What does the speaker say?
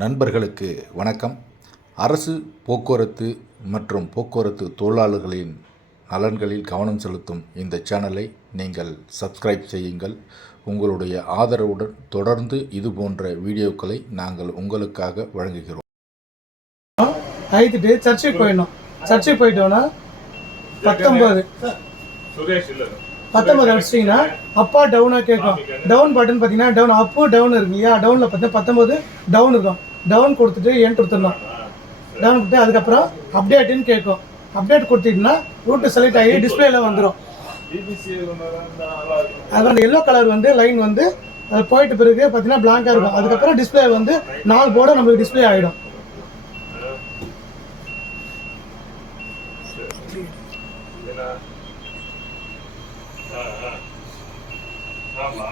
நண்பர்களுக்கு வணக்கம். அரசு போக்குவரத்து மற்றும் போக்குவரத்து தொழிலாளர்களின் நலன்களில் கவனம் செலுத்தும் இந்த சேனலை நீங்கள் சப்ஸ்கிரைப் செய்யுங்கள். உங்களுடைய ஆதரவுடன் தொடர்ந்து இது போன்ற வீடியோக்களை நாங்கள் உங்களுக்காக வழங்குகிறோம். அழுத்திட்டு சர்ச்சுக்கு போயிடணும். சர்ச்சுக்கு போயிட்டோன்னா பத்தொன்பது. சுரேஷ் இல்ல. பத்தொன்பது அடிச்சிட்டிங்கன்னா அப்பா டவுனாக கேட்கும். டவுன் பட்டன் பார்த்தீங்கன்னா டவுன் அப்பு டவுன் இருக்கு இல்லையா டவுனில் பார்த்தீங்கன்னா பத்தொன்பது டவுன் இருக்கும். டவுன் கொடுத்துட்டு என் கொடுத்துடணும் டவுன் கொடுத்து அதுக்கப்புறம் அப்டேட்டுன்னு கேட்கும். அப்டேட் கொடுத்துட்டீங்கன்னா ரூட்டு செலக்ட் ஆகி டிஸ்பிளேல வந்துடும் அது அந்த எல்லோ கலர் வந்து லைன் வந்து அது போயிட்ட பிறகு பார்த்தீங்கன்னா பிளாங்காக இருக்கும். அதுக்கப்புறம் டிஸ்பிளே வந்து நாலு போர்டு நமக்கு டிஸ்பிளே ஆகிடும் ஆ. ஆமா.